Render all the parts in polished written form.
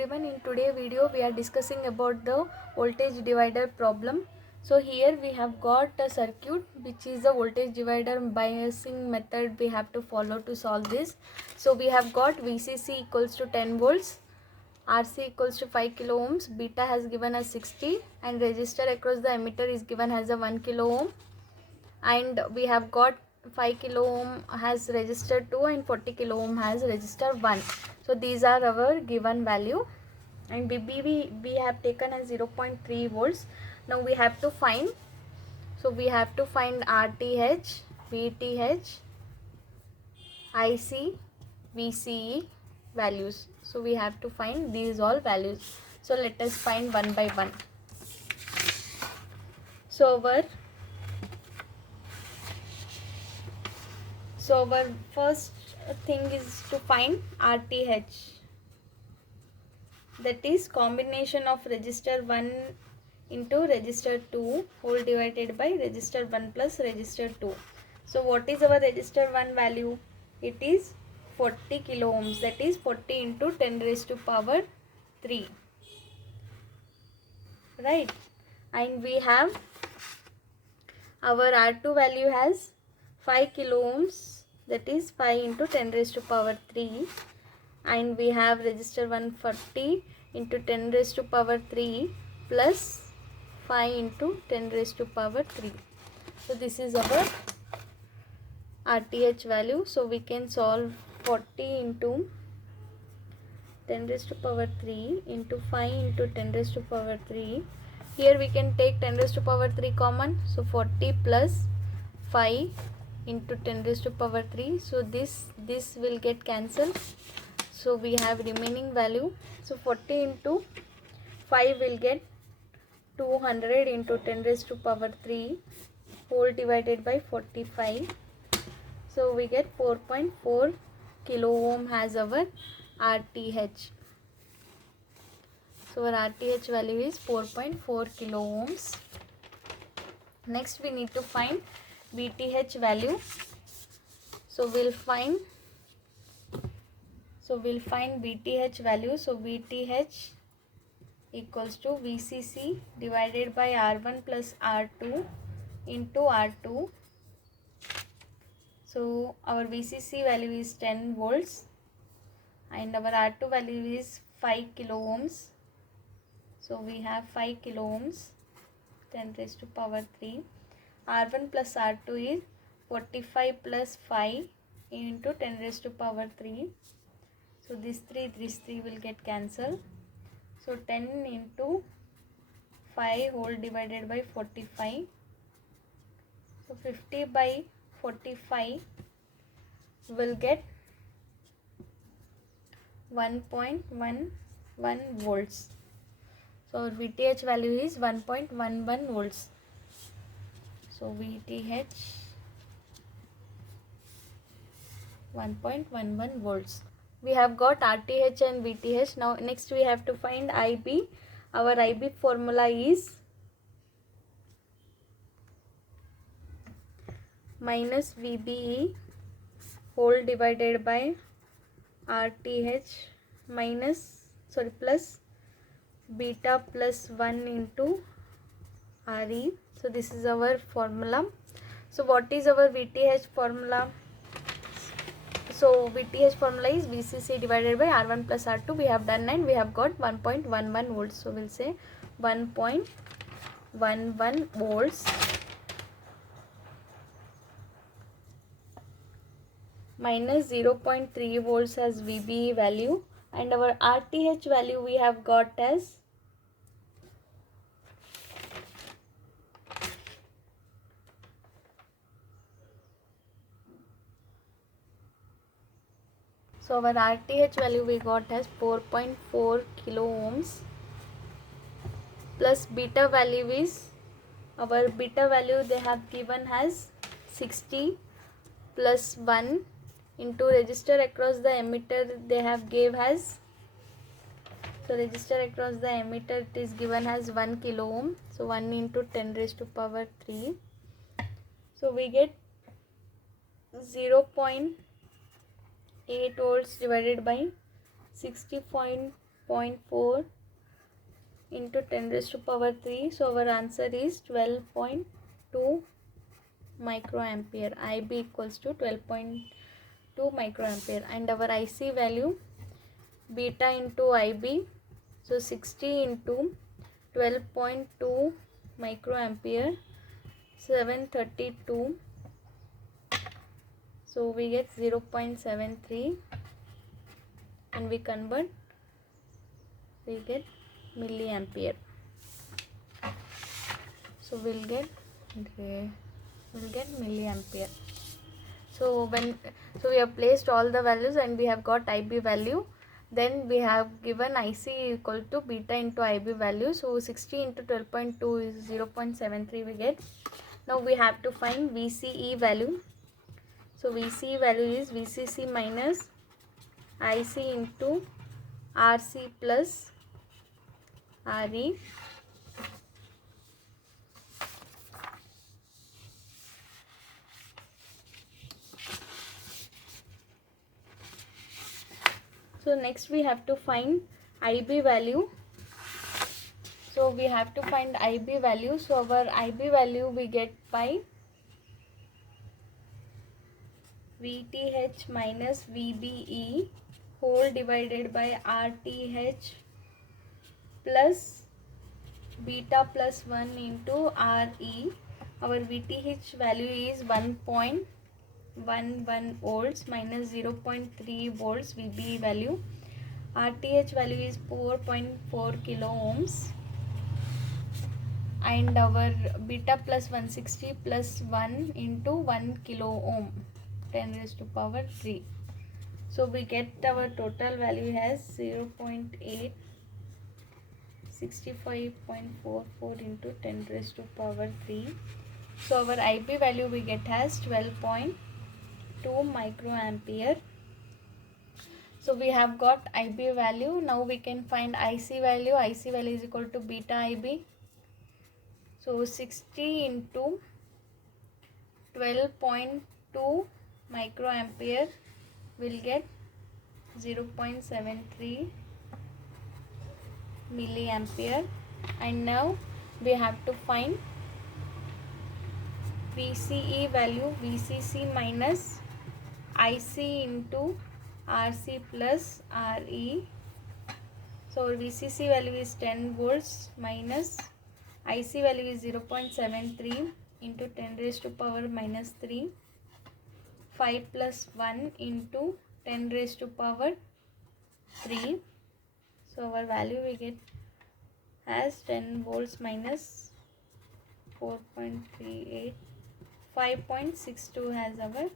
everyone, in today's video we are discussing about the voltage divider problem. So here we have got a circuit which is a voltage divider biasing method we have to follow to solve this. So we have got VCC equals to 10 volts, RC equals to 5 kilo ohms, beta has given us 60 and resistor across the emitter is given as a 1 kilo ohm, and we have got 5 kilo ohm has resistor 2 and 40 kilo ohm has resistor 1. So these are our given value, and we have taken as 0.3 volts. Now we have to find, so we have to find RTH, VTH, IC, VCE values. So we have to find these all values. So let us find one by one. So our first thing is to find RTH, that is combination of resistor 1 into resistor 2 whole divided by resistor 1 plus resistor 2. So what is our resistor 1 value? It is 40 kilo ohms, that is 40 into 10 raised to power 3, right? And we have our R2 value has 5 kilo ohms, that is 5 into 10 raised to power 3, and we have resistor 140 into 10 raised to power 3 plus 5 into 10 raised to power 3. So this is our RTH value. So we can solve 40 into 10 raised to power 3 into 5 into 10 raised to power 3. Here we can take 10 raised to power 3 common. So 40 plus 5 into 10 raised to power 3. So this will get cancelled. So we have remaining value. So 40 into 5 will get 200 into 10 raised to power 3 whole divided by 45. So we get 4.4 kilo ohm as our RTH. So our RTH value is 4.4 kilo ohms. Next we need to find VTH value. So we'll find VTH value. So VTH equals to VCC divided by R1 plus R2 into R2. So our VCC value is 10 volts and our R2 value is 5 kilo ohms. So we have 5 kilo ohms, 10 raised to power 3. R1 plus R2 is 45 plus 5 into 10 raised to power 3. So this 3 will get cancelled. So 10 into 5 whole divided by 45. So 50 by 45 will get 1.11 volts. So our VTH value is 1.11 volts. So VTH 1.11 volts. We have got RTH and VTH. Now next we have to find IB. Our IB formula is minus VBE whole divided by RTH plus beta plus 1 into RE. So this is our formula. So what is our VTH formula? So VTH formula is VCC divided by R1 plus R2. We have done and we have got 1.11 volts. So we'll say 1.11 volts minus 0.3 volts as VBE value, and our RTH value we have got as our RTH value we got as 4.4 kilo ohms plus beta value is, our beta value they have given as 60 plus 1 into resistor across the emitter they have gave as, so resistor across the emitter it is given as 1 kilo ohm. So 1 into 10 raised to power 3. So we get 0.8 volts divided by 60.1 0.4 into 10 raised to power 3. So our answer is 12.2 microampere. IB equals to 12.2 microampere. And our IC value, beta into IB, so 60 into 12.2 microampere, 732. So we get 0.73, and we convert, we get milliampere. So we'll get milliampere. So we have placed all the values and we have got IB value. Then we have given IC equal to beta into IB value. So 60 into 12.2 is 0.73 we get. Now we have to find VCE value. So VCE value is VCC minus IC into RC plus RE. So next we have to find IB value. So we have to find IB value. So our IB value we get by VTH minus VBE whole divided by RTH plus beta plus 1 into RE. Our VTH value is 1.11 volts minus 0.3 volts VBE value. RTH value is 4.4 kilo ohms. And our beta plus 160 plus 1 into 1 kilo ohm, 10 raised to power 3. So we get our total value as 0.8 65.44 into 10 raised to power 3. So our IB value we get as 12.2 microampere. So we have got IB value. Now we can find IC value. IC value is equal to beta IB. So 60 into 12.2 microampere will get 0.73 milliampere. And now we have to find VCE value, VCC minus IC into RC plus RE. So our VCC value is 10 volts minus IC value is 0.73 into 10 raised to power minus 3. 5 plus 1 into 10 raised to power 3. So our value we get as 10 volts minus 4.38, 5.62 has our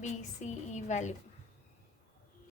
VCE value.